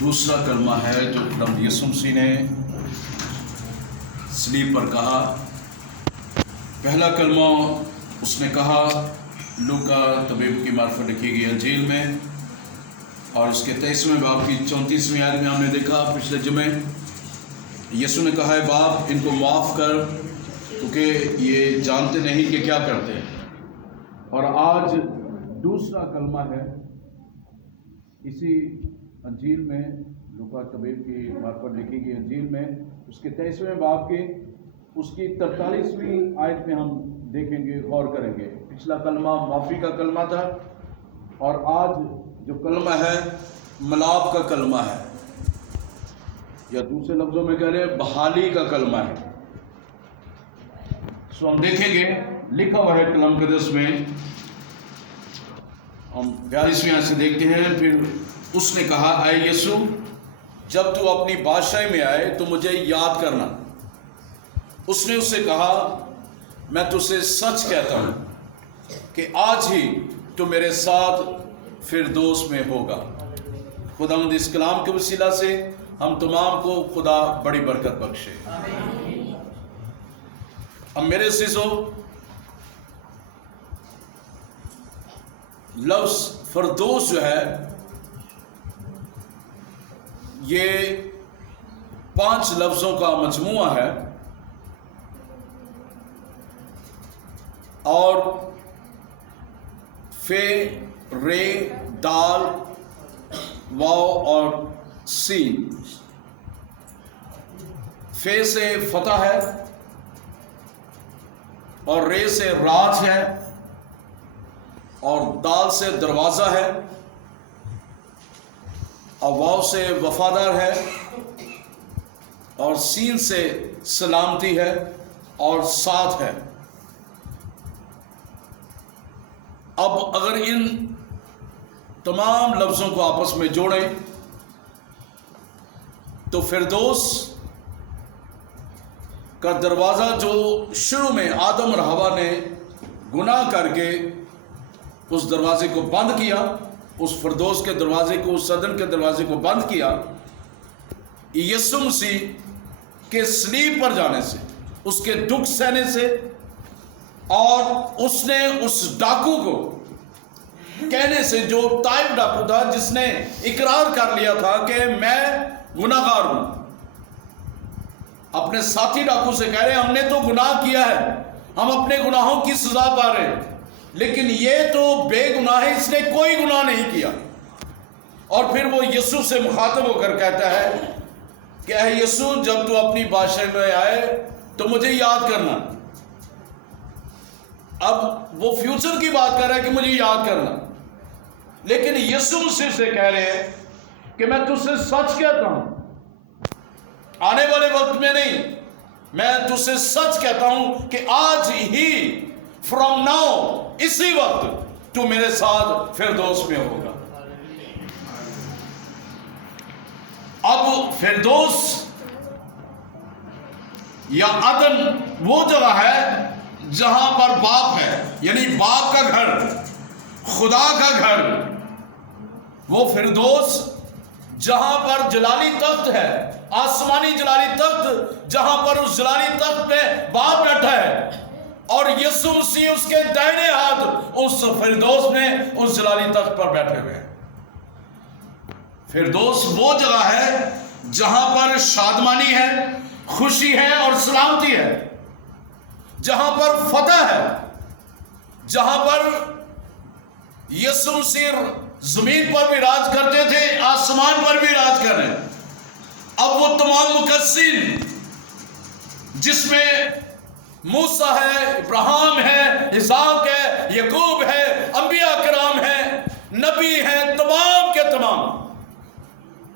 دوسرا کلمہ ہے جو خداوند یسوع مسیح نے صلیب پر کہا۔ پہلا کلمہ اس نے کہا لوکا طبیب کی معرفت لکھی گئی انجیل میں، اور اس کے 23ویں باب کی 34ویں آیت میں ہم نے دیکھا پچھلے جمعے یسوع نے کہا ہے باپ ان کو معاف کر کیونکہ یہ جانتے نہیں کہ کیا کرتے ہیں۔ اور آج دوسرا کلمہ ہے اسی انجیل میں، لوکا طبیب کی معرفت لکھی گئی انجیل میں، اس کے 23ویں باب کے اس کی 43ویں آیت میں ہم دیکھیں گے، غور کریں گے۔ پچھلا کلمہ معافی کا کلمہ تھا، اور آج جو کلمہ ہے ملاپ کا کلمہ ہے، یا دوسرے لفظوں میں کہہ رہے ہیں بحالی کا کلمہ ہے۔ سو ہم دیکھیں گے، لکھا ہوا ہے کلام قدس میں، ہم 42ویں آیت سے دیکھتے ہیں۔ پھر اس نے کہا اے یسوع جب تو اپنی بادشاہی میں آئے تو مجھے یاد کرنا۔ اس نے اس سے کہا میں تجھ سے سچ کہتا ہوں کہ آج ہی تو میرے ساتھ فردوس میں ہوگا۔ خداوند اس کلام کے وسیلہ سے ہم تمام کو خدا بڑی برکت بخشے۔ اب میرے عزیزو، لفظ فردوس جو ہے یہ 5 لفظوں کا مجموعہ ہے، اور فے، رے، دال، واو اور سین۔ فے سے فتح ہے، اور رے سے راج ہے، اور دال سے دروازہ ہے، اور واو سے وفادار ہے، اور سین سے سلامتی ہے، اور ساتھ ہے۔ اب اگر ان تمام لفظوں کو آپس میں جوڑیں تو فردوس کا دروازہ جو شروع میں آدم اور حوا نے گناہ کر کے اس دروازے کو بند کیا، اس فردوس کے دروازے کو، اس صدن کے دروازے کو بند کیا، یسوع مسیح کے صلیب پر جانے سے، اس کے دکھ سہنے سے، اور اس نے اس ڈاکو کو کہنے سے، جو طائب ڈاکو تھا جس نے اقرار کر لیا تھا کہ میں گناہ گار ہوں، اپنے ساتھی ڈاکو سے کہہ رہے ہم نے تو گناہ کیا ہے، ہم اپنے گناہوں کی سزا پا رہے ہیں، لیکن یہ تو بے گناہ ہے، اس نے کوئی گناہ نہیں کیا۔ اور پھر وہ یسوع سے مخاطب ہو کر کہتا ہے کہ اے یسوع جب تو اپنی بادشاہی میں آئے تو مجھے یاد کرنا۔ اب وہ فیوچر کی بات کر رہا ہے کہ مجھے یاد کرنا، لیکن یسوع مسیح سے کہہ رہے ہیں کہ میں تجھ سے سچ کہتا ہوں، آنے والے وقت میں نہیں، میں تجھ سے سچ کہتا ہوں کہ آج ہی فرام ناؤ، اسی وقت تو میرے ساتھ فردوس میں ہوگا۔ اب فردوس یا عدن وہ جگہ ہے جہاں پر باپ ہے، یعنی باپ کا گھر، خدا کا گھر، وہ فردوس جہاں پر جلالی تخت ہے، آسمانی جلالی تخت، جہاں پر اس جلالی تخت پہ باپ بیٹھا ہے، اور یسوع مسیح اس کے دائنے ہاتھ اس فردوس میں اس جلالی تخت پر بیٹھے ہوئے ہیں۔ فردوس وہ جگہ ہے جہاں پر شادمانی ہے، خوشی ہے اور سلامتی ہے، جہاں پر فتح ہے، جہاں پر یسوع مسیح زمین پر بھی راج کرتے تھے، آسمان پر بھی راج کر رہے ہیں۔ اب وہ تمام مقدسین جس میں موسیٰ ہے، ابراہیم ہے، اسحاق ہے، یعقوب ہے، انبیاء کرام ہیں، نبی ہیں، تمام کے تمام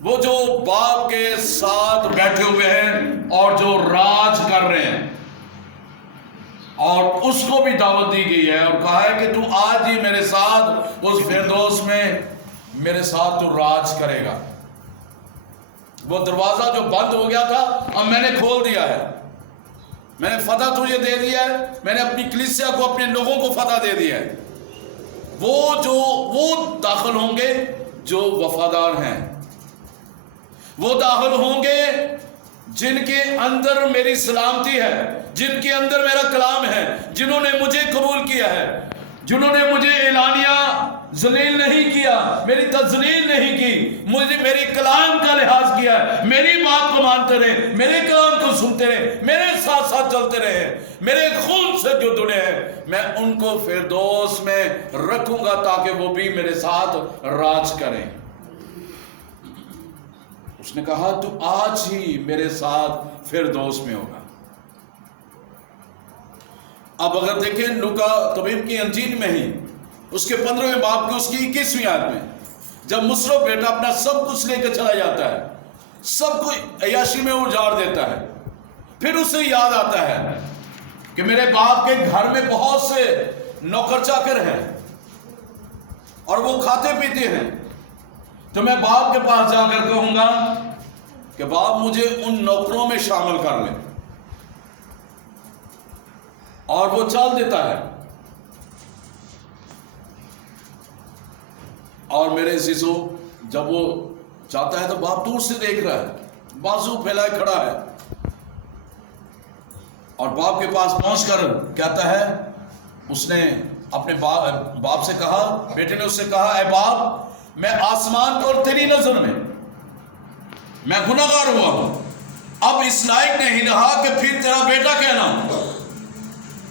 وہ جو باپ کے ساتھ بیٹھے ہوئے ہیں اور جو راج کر رہے ہیں، اور اس کو بھی دعوت دی گئی ہے اور کہا ہے کہ تو آج ہی میرے ساتھ اس فردوس میں میرے ساتھ تو راج کرے گا۔ وہ دروازہ جو بند ہو گیا تھا اب میں نے کھول دیا ہے، میں نے فتح تجھے دے دیا ہے، میں نے اپنی کلیسیا کو، اپنے لوگوں کو فتح دے دیا ہے۔ وہ داخل ہوں گے جو وفادار ہیں، وہ داخل ہوں گے جن کے اندر میری سلامتی ہے، جن کے اندر میرا کلام ہے، جنہوں نے مجھے قبول کیا ہے، جنہوں نے مجھے اعلانیہ ذلیل نہیں کیا، میری تذلیل نہیں کی، مجھے میرے کلام کا لحاظ کیا ہے، میری بات کو مانتے رہے، میرے کلام کو سنتے رہے، میرے ساتھ ساتھ چلتے رہے، میرے خون سے جو جڑے ہیں، میں ان کو فردوس میں رکھوں گا تاکہ وہ بھی میرے ساتھ راج کریں۔ اس نے کہا تو آج ہی میرے ساتھ فردوس میں ہوگا۔ اب اگر دیکھیں لوکا طبیب کی انجیل میں ہی اس کے 15ویں باب کی اس کی 21ویں آیت میں، جب مصرف بیٹا اپنا سب کچھ لے کے چلا جاتا ہے، سب کچھ عیاشی میں اجاڑ دیتا ہے، پھر اسے یاد آتا ہے کہ میرے باپ کے گھر میں بہت سے نوکر چاکر ہیں اور وہ کھاتے پیتے ہیں، تو میں باپ کے پاس جا کر کہوں گا کہ باپ مجھے ان نوکروں میں شامل کر لیں، اور وہ چل دیتا ہے۔ اور میرے عزیزو، جب وہ جاتا ہے تو باپ دور سے دیکھ رہا ہے، بازو پھیلائے کھڑا ہے، اور باپ کے پاس پہنچ کر کہتا ہے، اس نے اپنے باپ سے کہا، بیٹے نے اس سے کہا، اے باپ، میں آسمان کو اور تیری نظر میں گناہگار ہوا ہوں، اب اس لائق نہیں رہا کہ پھر تیرا بیٹا کہنا،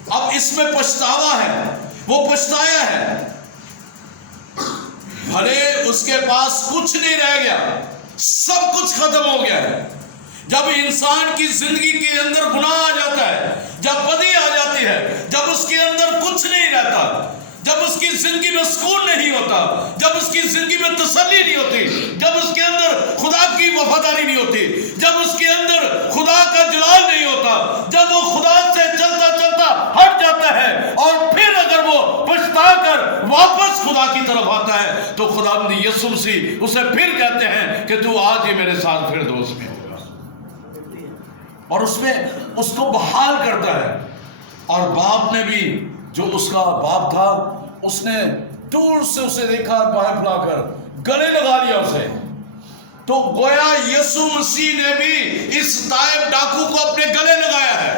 اب اس میں پچھتاوا ہے، وہ پچھتایا ہے، بھلے اس کے پاس کچھ نہیں رہ گیا، سب کچھ ختم ہو گیا ہے۔ جب انسان کی زندگی کے اندر گناہ آ جاتا ہے، جب بدی آ جاتی ہے، جب اس کے اندر کچھ نہیں رہتا، جب اس کی زندگی میں سکون نہیں ہوتا، جب اس کی زندگی میں تسلی نہیں ہوتی، جب اس کے اندر خدا کی وفاداری نہیں ہوتی، جب اس کے اندر خدا کا جلال نہیں ہوتا، جب وہ خدا سے چلتا چلتا ہٹ جاتا ہے، اور پھر اگر وہ پچھتا کر واپس خدا کی طرف آتا ہے، تو خدا یسوع مسیح اسے پھر کہتے ہیں کہ تو آج ہی میرے ساتھ فردوس میں ہوگا، اور اس میں اس کو بحال کرتا ہے۔ اور باپ نے بھی، جو اس کا باپ تھا، اس نے دور سے اسے دیکھا، باہیں پھیلا کر گلے لگا لیا اسے، تو گویا یسوع مسیح نے بھی اس تائب ڈاکو کو اپنے گلے لگایا ہے،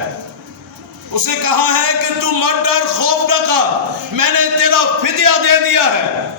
اسے کہا ہے کہ تو مت ڈر، خوف نہ کھا، میں نے تیرا فدیہ دے دیا ہے،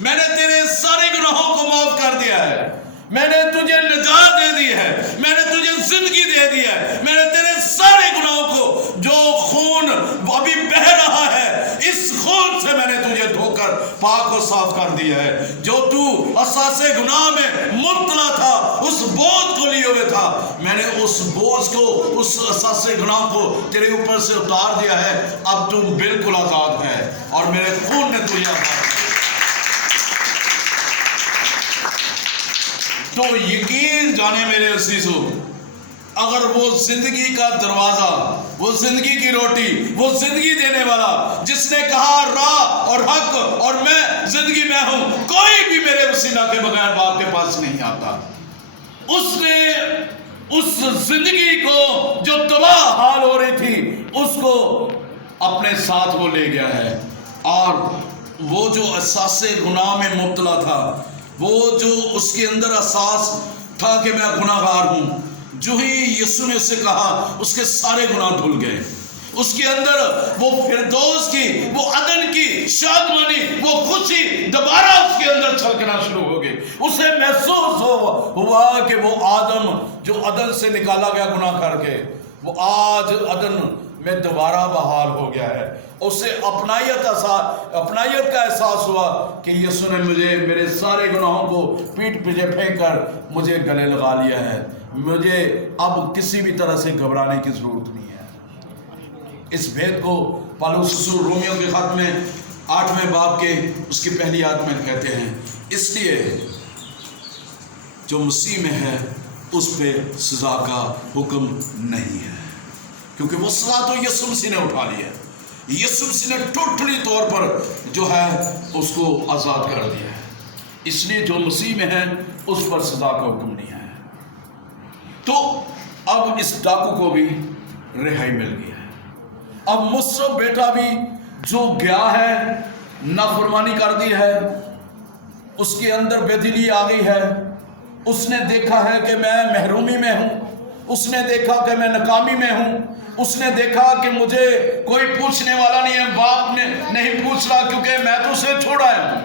میں نے تیرے سارے گناہوں کو معاف کر دیا ہے، میں نے تجھے نجات دے دی ہے، میں نے تجھے زندگی دے دی ہے، میں نے تیرے سارے گناہوں کو، جو خون ابھی بہہ رہا ہے، اس خون سے میں نے تجھے دھو کر پاک و صاف کر دیا ہے، جو تو اساس گناہ میں مبتلا تھا، اس بوجھ کو لیے ہوئے تھا، میں نے اس بوجھ کو، اس اساس گناہ کو تیرے اوپر سے اتار دیا ہے، اب تو بالکل آزاد ہے، اور میرے خون نے تجھے آزاد کیا۔ تو یقین جانے میرے عزیزو، اگر وہ زندگی کا دروازہ، وہ زندگی کی روٹی، وہ زندگی دینے والا، جس نے کہا راہ اور حق اور میں زندگی میں ہوں، کوئی بھی میرے وسیلہ کے بغیر باپ کے پاس نہیں آتا، اس نے اس زندگی کو جو تباہ حال ہو رہی تھی، اس کو اپنے ساتھ وہ لے گیا ہے، اور وہ جو احساس گناہ میں مبتلا تھا، وہ جو اس کے اندر احساس تھا کہ میں گناہگار ہوں، جو ہی یسوع نے اسے کہا، اس کے سارے گناہ دھل گئے، اس کے اندر وہ فردوس کی، وہ عدن کی شادمانی، وہ خوشی دوبارہ اس کے اندر چھلکنا شروع ہو گئی، اسے محسوس ہوا کہ وہ آدم جو عدن سے نکالا گیا گناہ کر کے، وہ آج عدن میں دوبارہ بحال ہو گیا ہے، اسے اپنائیت کا احساس ہوا کہ یسوع نے مجھے میرے سارے گناہوں کو پیٹھ پیچھے پھینک کر مجھے گلے لگا لیا ہے، مجھے اب کسی بھی طرح سے گھبرانے کی ضرورت نہیں ہے۔ اس بھید کو پالوس رسول رومیوں کے خط میں 8ویں باب کے اس کی پہلی آیت میں کہتے ہیں، اس لیے جو مسیح میں ہے اس پہ سزا کا حکم نہیں ہے، کیونکہ وہ سزا تو یسوع مسیح نے اٹھا لی ہے، یسوع مسیح نے ٹوٹلی طور پر جو ہے اس کو آزاد کر دیا ہے، اس لیے جو مسیح میں ہے اس پر سزا کا حکم نہیں ہے۔ تو اب اس ڈاکو کو بھی رہائی مل گئی ہے، اب مصرف بیٹا بھی جو گیا ہے، نافرمانی کر دی ہے، اس کے اندر بے دلی آ گئی ہے. اس نے دیکھا ہے کہ میں محرومی میں ہوں، اس نے دیکھا کہ میں ناکامی میں ہوں، اس نے دیکھا کہ مجھے کوئی پوچھنے والا نہیں ہے، باپ نے نہیں پوچھ رہا کیونکہ میں تو اسے چھوڑا ہے.